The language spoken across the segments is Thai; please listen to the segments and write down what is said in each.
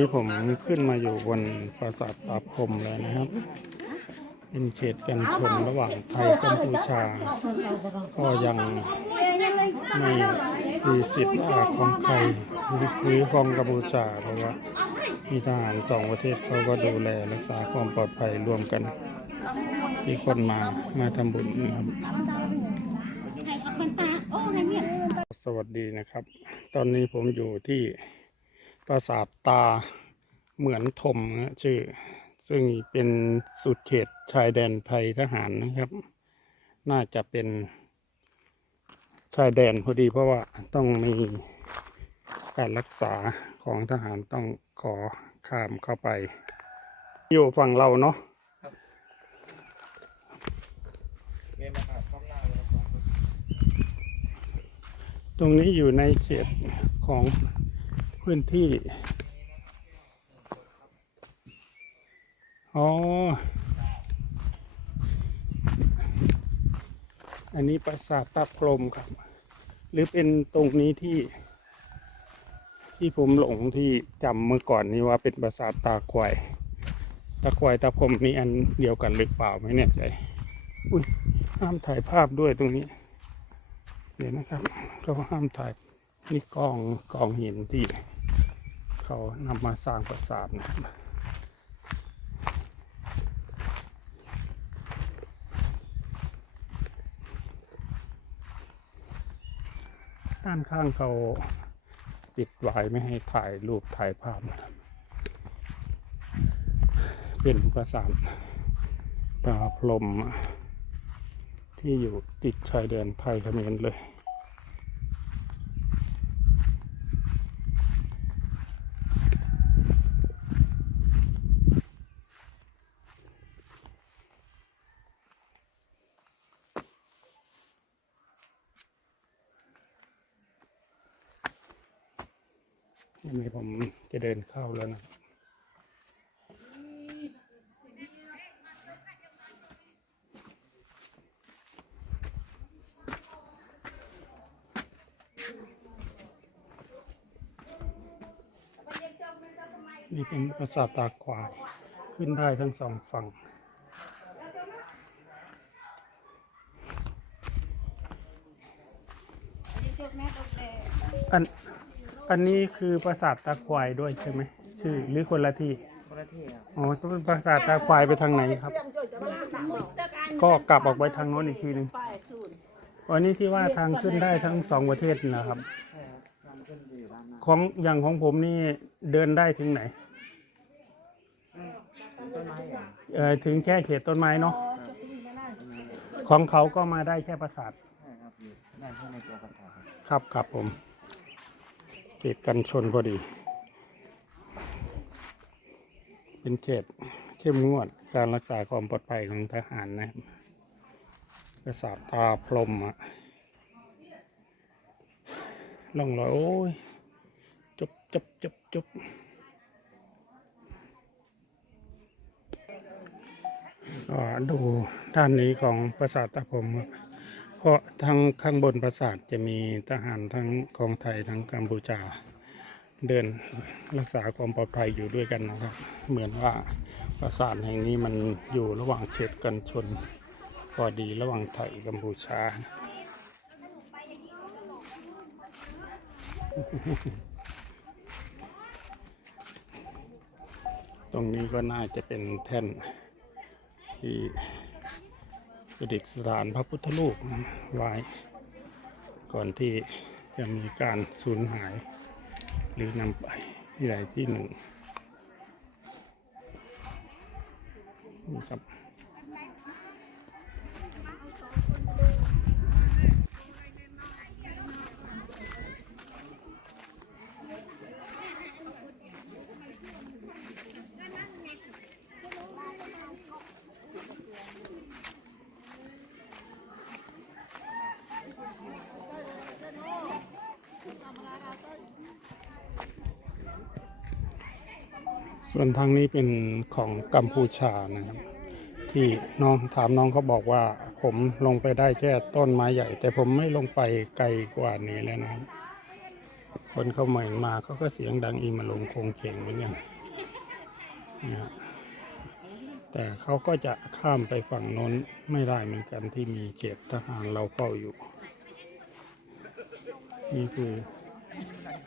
นี่ผมขึ้นมาอยู่บนปราสาทตาพรมเลยนะครับ เป็นเขตกันชนระหว่างไทยกัมพูชา ก็ยังไม่มีสิทธิ์ว่าของไทยหรือของกัมพูชา เพราะว่ามีทหารสองประเทศเขาก็ดูแลรักษาความปลอดภัยร่วมกัน ที่คนมามาทำบุญนะครับสวัสดีนะครับ ตอนนี้ผมอยู่ที่ ปราสาทตาเหมือนทมนะชื่อ ซึ่งเป็นสุดเขตชายแดนไทยทหารนะครับ น่าจะเป็นชายแดนพอดีเพราะว่าต้องมีการรักษาของทหารต้องขอข้ามเข้าไป อยู่ฝั่งเราเนาะตรงนี้อยู่ในเขตของ พื้นที่ อ๋อ อันนี้ปราสาทตาพรมครับ หรือเป็นตรงนี้ที่ ที่ผมหลงที่จำเมื่อก่อนนี้ว่าเป็นปราสาทตาควาย ตาควายตาพรหมนี่อันเดียวกันหรือเปล่าไม่แน่ใจ อุ้ยห้ามถ่ายภาพด้วยตรงนี้ เดี๋ยวนะครับเขาห้ามถ่ายนี่กองกองหินที่ เขานำมาสร้างปราสาทนะครับด้านข้างเขาปิดไว้ไม่ให้ถ่ายรูปถ่ายภาพนะครับเป็นปราสาทตาพรมที่อยู่ติดชายแดนไทยเขมรเลย ยังไงผมจะเดินเข้าแล้วนะนี่เป็นปราสาทตาควาย ขึ้นได้ทั้งสองฝั่งอัน อันนี้คือปราสาทตาควายด้วยใช่ไหมชื่อหรือคนละที่คนละที่ครับอ๋อต้องเป็นปราสาทตาควายไปทางไหนครับ ก็กลับออกไปทางโน้นอีกทีหนึ่งอันนี้ที่ว่าทางขึ้นได้ทั้งสองประเทศนะครับ ใช่ครับทำขึ้นอยู่ด้านหน้าของอย่างของผมนี่เดินได้ถึงไหนต้นไม้ใหญ่เออถึงแค่เขตต้นไม้เนาะต้นไม้ใหญ่ของเขาก็มาได้แค่ปราสาทใช่ครับอยู่ด้านข้างในตัวปราสาทครับครับครับผม เขตกันชนพอดี เป็นเขตเข้มงวดการรักษาความปลอดภัยของทหารนะครับปราสาตาพรมอะล่องลอยโอ้ยจบจบจบจบก็ดูด้านนี้ของปราสาทตาพรมครับ เพราะทางข้างบนปราสาทจะมีทหารทั้งของไทยทั้งกัมพูชาเดินรักษาความปลอดภัยอยู่ด้วยกันนะครับ เหมือนว่าปราสาทแห่งนี้มันอยู่ระหว่างเขตกันชนพอดีระหว่างไทยกัมพูชา ตรงนี้ก็น่าจะเป็นแท่นที่ ประดิษฐานพระพุทธรูปไว้ก่อนที่จะมีการสูญหาย หรือนำไปที่ใดที่หนึ่งนี่ครับ ส่วนทางนี้เป็นของกัมพูชานะครับ ที่น้องถามน้องเขาบอกว่าผมลงไปได้แค่ต้นไม้ใหญ่ แต่ผมไม่ลงไปไกลกว่านี้แล้วนะครับ คนเขาใหม่มาเขาก็เสียงดังอีมาลงโคงเข่งเหมือนกันนะฮะแต่เขาก็จะข้ามไปฝั่งน้นไม่ได้เหมือนกันที่มีเขตทหารเราเฝ้าอยู่ นี่คือ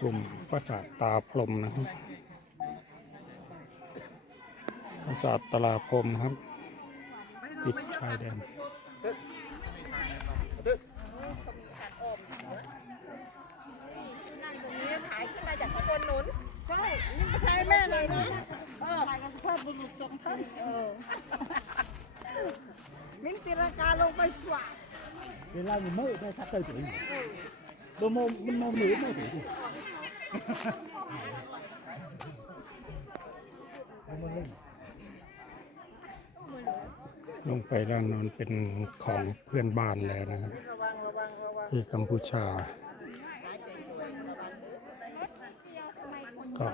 กลุ่มปราสาทตาพรหมนะครับ ปราสาทตลาพรหมครับติดชายแดนนั่งตรงนี้ถ่ายขึ้นมาจากข้างบนนู้นใช่นี่มาถ่ายแม่เลยนะเออถ่ายกันภาพบุรุษทรงท่านเออมิ้งตีลังกาลงไปสวาเวลาอยู่มืดได้ทักเตยถึงตัวโมมันโมมืดไม่ถึงล ลงไปด้านน้นเป็นของเพื่อนบ้านแล้วนะครับที่กัมพูชา ก็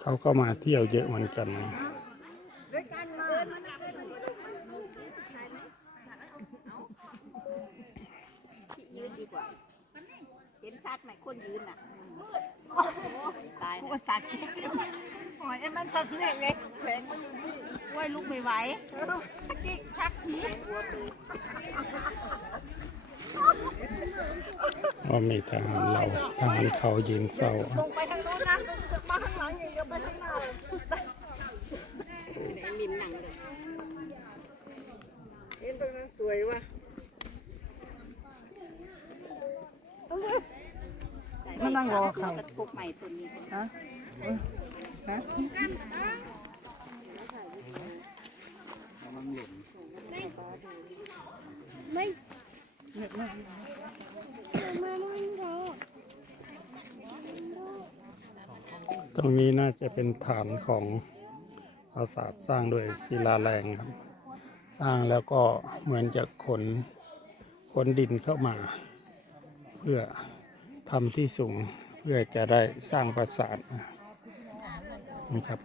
เขาก็มาเที่ยวเยอะเหมือนกันนะ ด้วยกันมา ยืนดีกว่า เห็นชัด ไหมคนยืนน่ะมืดตายปนะวดตัดโอ้ยไอ้มันสัตว์เล็กเล็กแข็งมันอยู่นี่ว่ายลุกไม่ไหวชักกิ๊กชักทีว่ามีทหารเราทหารเขายืนเฝ้าลงไปทางโน้นนะมาข้างหลังอย่างเดียวไปข้างหน้ามินหนังเลยเห็นตรงนั้นสวยว่ะ มานั่งรอเขากระทุกใหม่ตัวนี้ฮะฮะตรงนี้น่าจะเป็นฐานของปราสาทสร้างโดยศิลาแรงครับ สร้างแล้วก็เหมือนจะขนขนดินเข้ามา เพื่อ ทำที่สูงเพื่อจะได้สร้างปราสาทนะครับ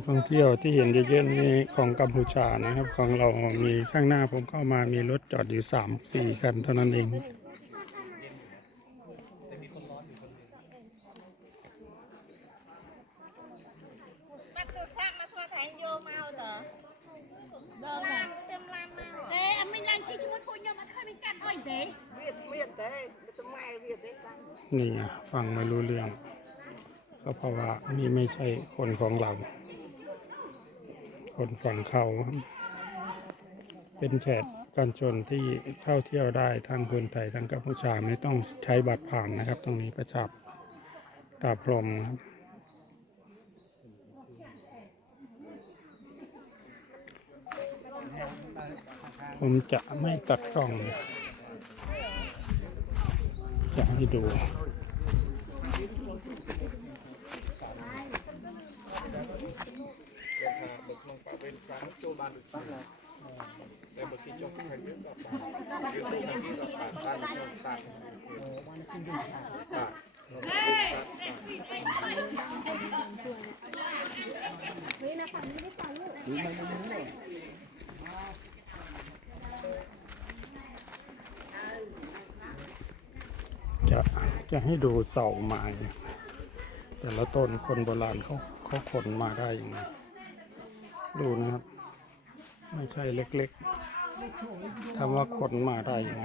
กท่องเที่ยวที่เห็นเยอะๆนี่ของกัมพูชานะครับ ของเรามีข้างหน้าผมเข้ามามีรถจอดอยู่สามสี่คันเท่านั้นเองนี่ไงฟังไม่รู้เรื่องก็เพราะว่านี่ไม่ใช่คนของเรา คนฝั่งเขาเป็นแขกกันชนที่เข้าเที่ยวได้ทั้งคนไทยทั้งกัมพูชาไม่ต้องใช้บัตรผ่านนะครับ ตรงนี้ประชับตาพรหมครับผมจะไม่ตัดกล้อง จะให้ดู จะจะให้ดูเสาไม้แต่ละต้นคนโบราณเขาเขาขนมาได้ยังไง ดูนะครับ ไม่ใช่เล็กๆคำว่าขนมาได้ยังไง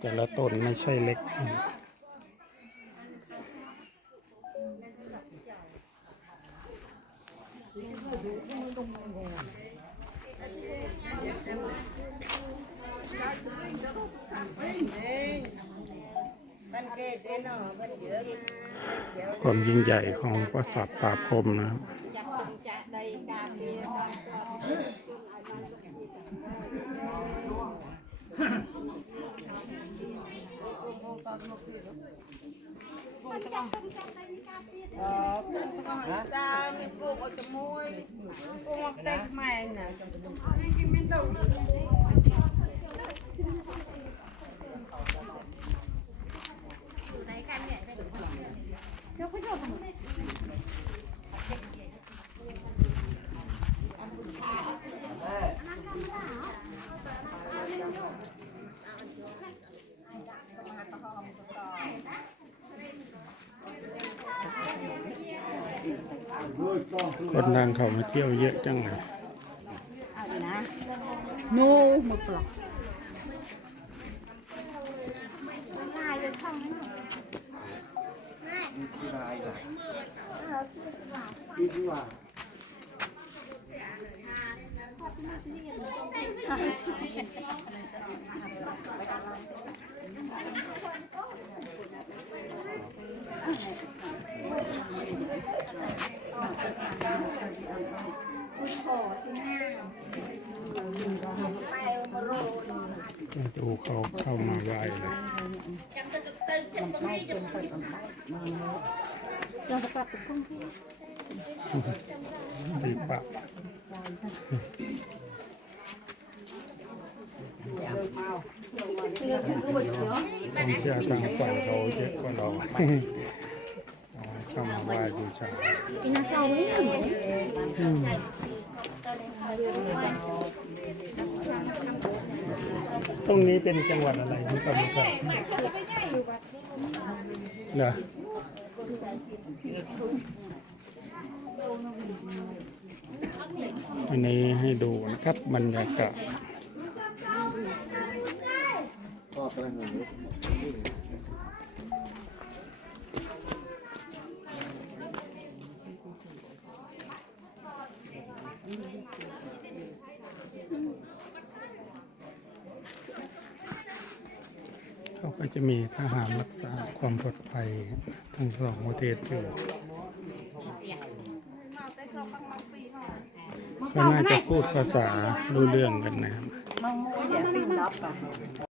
แต่ละต้นไม่ใช่เล็ก ความยิ่งใหญ่ของปราสาทตาพรมนะครับ จับตึงจะใดกาเปีย จ้ามีปลูกเอาจมูกปลูกเต็มให คนนางเขามาเที่ยวเยอะจังเลยนะโน้มือปลอกอีกว่า ปีปะต้องเชื่อทางฝั่งเขาเยอกว่าเราเข้ามาไหว้บูชาตรงนี้เป็นจังหวัดอะไรที่กำลัเหรอ อันนี้ให้ดูนะครับบรรยากาศ ก็จะมีทหารรักษาความปลอดภัยทั้งสองประเทศอยู่ก็น่าจะพูดภาษารู้เรื่องกันนะครับ